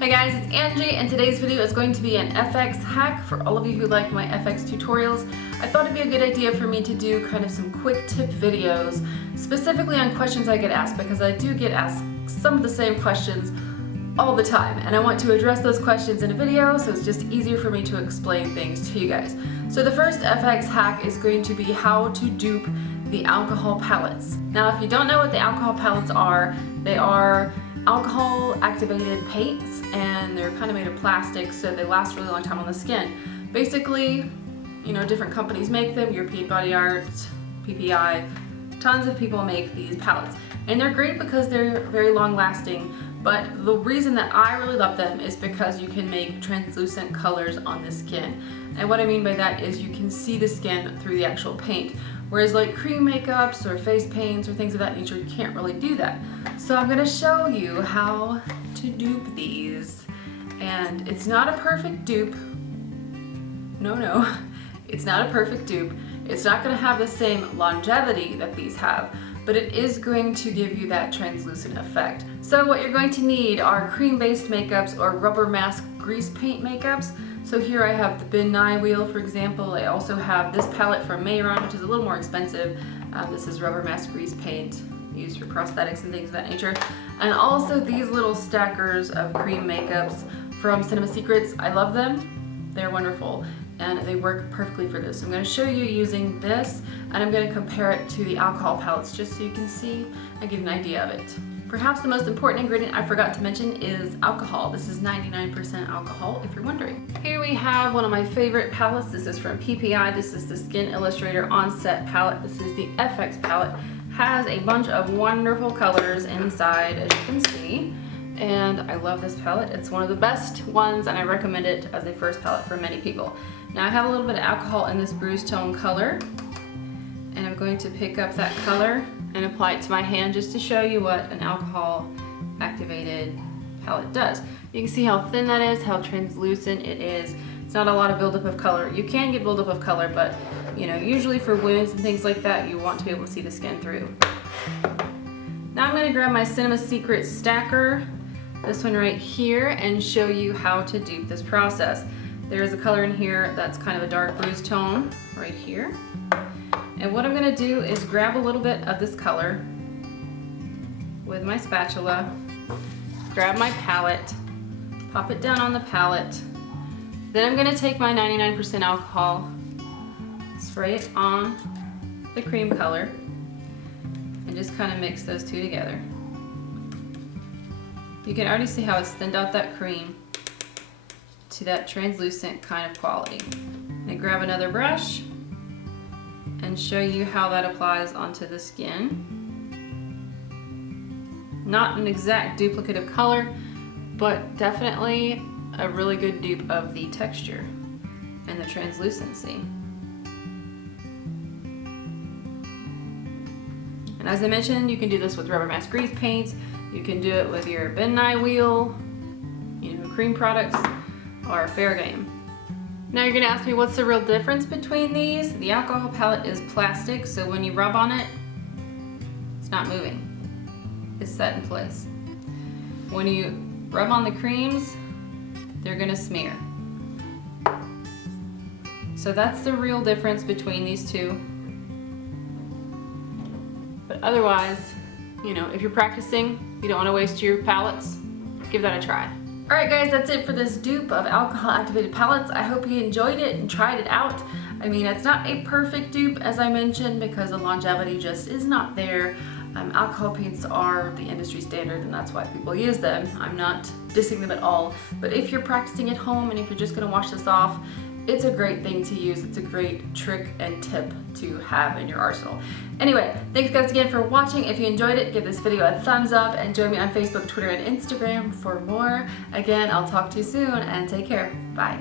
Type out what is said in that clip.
Hey guys, it's Angie, and today's video is going to be an FX hack for all of you who like my FX tutorials. I thought it'd be a good idea for me to do kind of some quick tip videos, specifically on questions I get asked, because I do get asked some of the same questions all the time, and I want to address those questions in a video, so it's just easier for me to explain things to you guys. So the first FX hack is going to be how to dupe the alcohol palettes. Now, if you don't know what the alcohol palettes are, they are alcohol activated paints, and they're kind of made of plastic, so they last a really long time on the skin. Basically, you know, different companies make them, European Body Art, PPI, tons of people make these palettes. And they're great because they're very long lasting, but the reason that I really love them is because you can make translucent colors on the skin. And what I mean by that is you can see the skin through the actual paint. Whereas like cream makeups or face paints or things of that nature, you can't really do that. So I'm gonna show you how to dupe these. And it's not a perfect dupe. No, it's not a perfect dupe. It's not gonna have the same longevity that these have, but it is going to give you that translucent effect. So what you're going to need are cream-based makeups or rubber mask grease paint makeups. So here I have the Ben Nye wheel, for example. I also have this palette from Mayron, which is a little more expensive. This is rubber mask grease paint used for prosthetics and things of that nature. And also these little stackers of cream makeups from Cinema Secrets. I love them. They're wonderful, and they work perfectly for this. So I'm going to show you using this, and I'm going to compare it to the alcohol palettes just so you can see and get an idea of it. Perhaps the most important ingredient I forgot to mention is alcohol. This is 99% alcohol, if you're wondering. Here we have one of my favorite palettes. This is from PPI. This is the Skin Illustrator Onset palette. This is the FX palette. Has a bunch of wonderful colors inside, as you can see. And I love this palette. It's one of the best ones, and I recommend it as a first palette for many people. Now I have a little bit of alcohol in this bruise tone color, and I'm going to pick up that color and apply it to my hand just to show you what an alcohol activated palette does. You can see how thin that is, how translucent it is. It's not a lot of buildup of color. You can get buildup of color, but you know, usually for wounds and things like that, you want to be able to see the skin through. Now I'm going to grab my Cinema Secrets stacker, this one right here, and show you how to dupe this process. There is a color in here that's kind of a dark bruise tone right here. And what I'm going to do is grab a little bit of this color with my spatula, grab my palette, pop it down on the palette. Then I'm going to take my 99% alcohol, spray it on the cream color, and just kind of mix those two together. You can already see how it's thinned out that cream to that translucent kind of quality. And grab another brush and show you how that applies onto the skin. Not an exact duplicate of color, but definitely a really good dupe of the texture and the translucency. And as I mentioned, you can do this with rubber mask grease paints. You can do it with your Ben Nye wheel, you know, cream products, or fair game. Now you're gonna ask me, what's the real difference between these? The alcohol palette is plastic, so when you rub on it, it's not moving. It's set in place. When you rub on the creams, they're gonna smear. So that's the real difference between these two. But otherwise, you know, if you're practicing, you don't wanna waste your palettes, give that a try. Alright guys, that's it for this dupe of alcohol activated palettes. I hope you enjoyed it and tried it out. I mean, it's not a perfect dupe, as I mentioned, because the longevity just is not there. Alcohol paints are the industry standard, and that's why people use them. I'm not dissing them at all. But if you're practicing at home and if you're just gonna wash this off, it's a great thing to use. It's a great trick and tip to have in your arsenal. Anyway, thanks guys again for watching. If you enjoyed it, give this video a thumbs up and join me on Facebook, Twitter, and Instagram for more. Again, I'll talk to you soon, and take care. Bye.